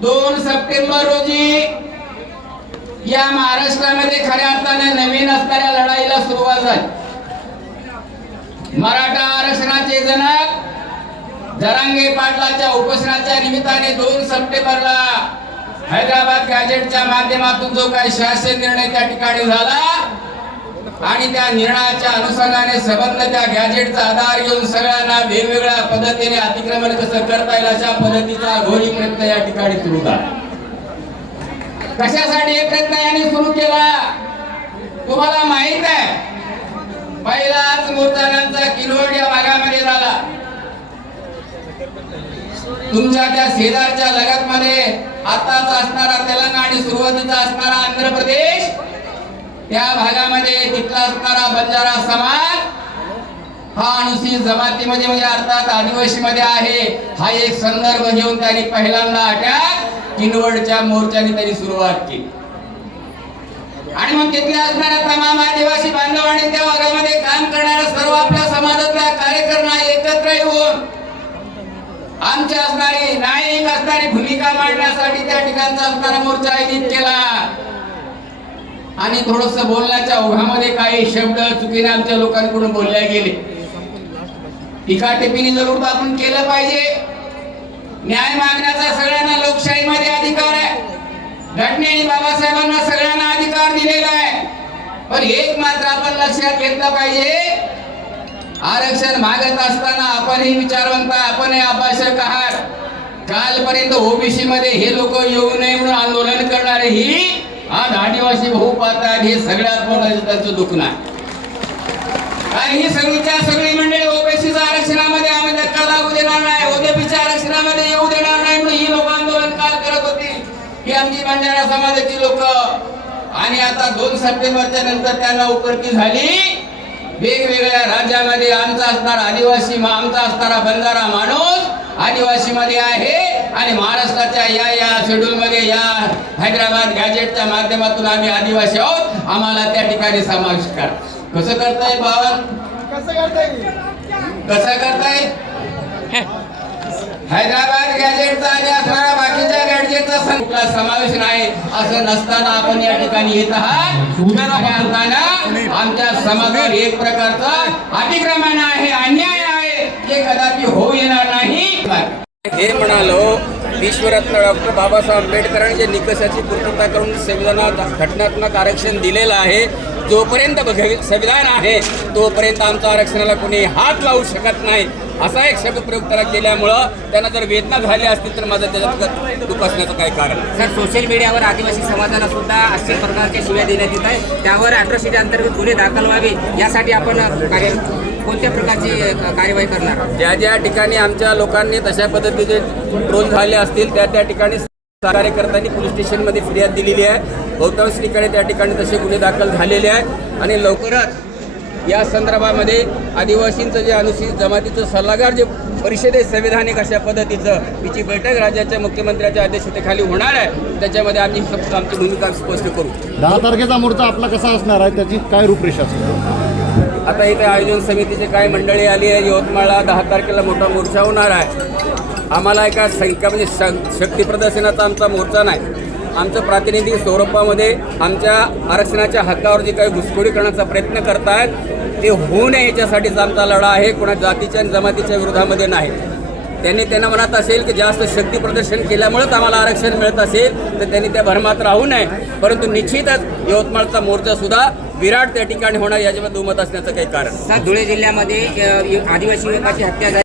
दोन सप्टेंबर रोजी या महाराष्ट्रामध्ये खऱ्या अर्थाने नवीन असणाऱ्या लढाईला सुरुवात झाली. मराठा आरक्षणाचे जनक जरांगे पाटलाच्या उपोषणाच्या निमित्ताने दोन सप्टेंबरला हैदराबाद गॅजेटच्या माध्यमातून जो काही शासन निर्णय त्या ठिकाणी झाला आणि त्या निर्णयाच्या अनुषंगाने संबंध त्या गॅजेटचा आधार घेऊन सगळ्यांना वेगवेगळ्या पद्धतीने अतिक्रमण कसं करता येईल अशा पद्धतीचा घोरी प्रयत्न या ठिकाणी सुरू झाला. कशासाठी हे प्रयत्न यांनी सुरू केला? तुम्हाला माहीत आहे पहिलाच मोर्चाऱ्यांचा किलोड या भागामध्ये झाला. तुमच्या त्या शेजारच्या लगत मध्ये आताच असणारा तेलंगणा आणि सुरुवातीचा असणारा आंध्र प्रदेश त्या भागामध्ये तिथला असणारा बंजारा समाज हा अनुसूचित जमातीमध्ये म्हणजे अर्थात आदिवासी मध्ये आहे. हा एक संदर्भ घेऊन त्यांनी पहिल्यांदा अटॅक किनवडच्या मोर्चाने त्यांनी सुरुवात केली. आणि मग तिथल्या असणाऱ्या तमाम आदिवासी बांधव आणि त्या भागामध्ये काम करणाऱ्या सर्व आपल्या समाजातल्या कार्यकर्त्यांना एकत्र येऊन आमची असणारी नायक असणारी भूमिका मांडण्यासाठी त्या ठिकाणचा असणारा मोर्चा आयोजित केला. आणि थोडस बोलण्याच्या ओघामध्ये काही शब्द चुकीने आमच्या लोकांकडून बोलले गेले. टीका टिप्पणी जरूर आपण केलं पाहिजे. न्याय मागण्याचा सगळ्यांना लोकशाहीमध्ये अधिकार आहे. घटनेने बाबासाहेबांना सगळ्यांना अधिकार दिलेला आहे. पण एक मात्र आपण लक्षात घेतलं पाहिजे आरक्षण मागत असताना आपणही विचारवंत आपणही अभ्यासक आहात. कालपर्यंत ओबीसी मध्ये हे लोक येऊ नये म्हणून आंदोलन करणारे ही आज आदिवासी भाऊ पाहतात हे सगळ्यात मोठं त्यांचं दुखणं आहे आणि ही सगळीच्या सगळी मंडळी ओबीसीच्या आरक्षणामध्ये आम्ही धक्का लागू देणार नाही ओबीसीच्या आरक्षणामध्ये येऊ देणार नाही म्हणून ही लोक आंदोलन काल करत होती. ही आमची बंजारा समाजाची लोक. आणि आता दोन सप्टेंबरच्या नंतर त्यांना उपरती झाली. वेगवेगळ्या राज्यामध्ये आमचा असणारा आदिवासी आमचा असणारा बंजारा माणूस आदिवासी मध्ये आहे आणि महाराष्ट्राच्या या या शेड्यूल मध्ये या हैदराबाद गॅजेटच्या माध्यमातून आम्ही आदिवासी आहोत. आम्हाला त्या ठिकाणी समावेश करा. कसं करताय बाबा कसं करता येईल कसं करताय? हैदराबाद गॅजेटचा आणि असणाऱ्या बाकीच्या गॅजेटचा संकुला समावेश नाही असं नसताना आपण या ठिकाणी येत आहात. आमच्या समाजावर एक प्रकारचं अतिक्रमण आहे अन्याय आहे जे कदापि होऊ येणार हे म्हणालो विश्वरत्न डॉक्टर बाबासाहेब आंबेडकरांनी जे निकषाची पूर्तता करून संविधानात घटनात्मक आरक्षण दिलेलं आहे जोपर्यंत संविधान आहे तोपर्यंत आमच्या आरक्षणाला कोणी हात लावू शकत नाही. असा एक शब्दप्रयोग त्याला केल्यामुळं त्यांना जर वेदना झाल्या असतील तर माझं त्याच्यात दुःख असण्याचं काय कारण सर सोशल मीडियावर आदिवासी समाजाला सुद्धा अशा प्रकारच्या शिव्या देण्यात येत आहे त्यावर अॅट्रॉसिटी अंतर्गत गुन्हे दाखल व्हावे यासाठी आपण कार्य कोणत्या प्रकारची कार्यवाही करणार? ज्या ज्या ठिकाणी आमच्या लोकांनी तशा पद्धतीचे ट्रोल झाले असतील त्या त्या ठिकाणी कार्यकर्त्यांनी पोलीस स्टेशनमध्ये फिर्याद दिलेली आहे. बहुतांश ठिकाणी त्या ठिकाणी तसे गुन्हे दाखल झालेले आहेत. आणि लवकरच या संदर्भामध्ये आदिवासींचं जे अनुसूचित जमातीचं सल्लागार जे परिषद आहे संविधानिक अशा पद्धतीचं तिची बैठक राज्याच्या मुख्यमंत्र्याच्या अध्यक्षतेखाली होणार आहे. त्याच्यामध्ये आम्ही फक्त आमची भूमिका स्पष्ट करू. दहा तारखेचा मुहूर्त आपला कसा असणार आहे? त्याची काय रूपरेषा असेल आता इथे आयोजन समितीची काही मंडळी आली आहे? यवतमाळला दहा तारखेला मोठा मोर्चा होणार आहे. आम्हाला एका संख्या म्हणजे श- शक्ती प्रदर्शनाचा आमचा मोर्चा नाही. आमचं प्रातिनिधिक स्वरूपामध्ये आमच्या आरक्षणाच्या हक्कावर जे काही घुसखोरी करण्याचा प्रयत्न करतायत ते होऊ नये याच्यासाठीचा आमचा लढा आहे कोणा जातीच्या आणि जमातीच्या विरोधामध्ये नाही. त्यांनी त्यांना म्हणत असेल की जास्त शक्ती प्रदर्शन केल्यामुळेच आम्हाला आरक्षण मिळत असेल तर त्यांनी त्या भरमात राहू नये. परंतु निश्चितच यवतमाळचा मोर्चा सुद्धा विराट त्या ठिकाणी होणार याच्यामध्ये दुमत असण्याचं काही कारण. धुळे जिल्ह्यामध्ये आदिवासी युवकाची हत्या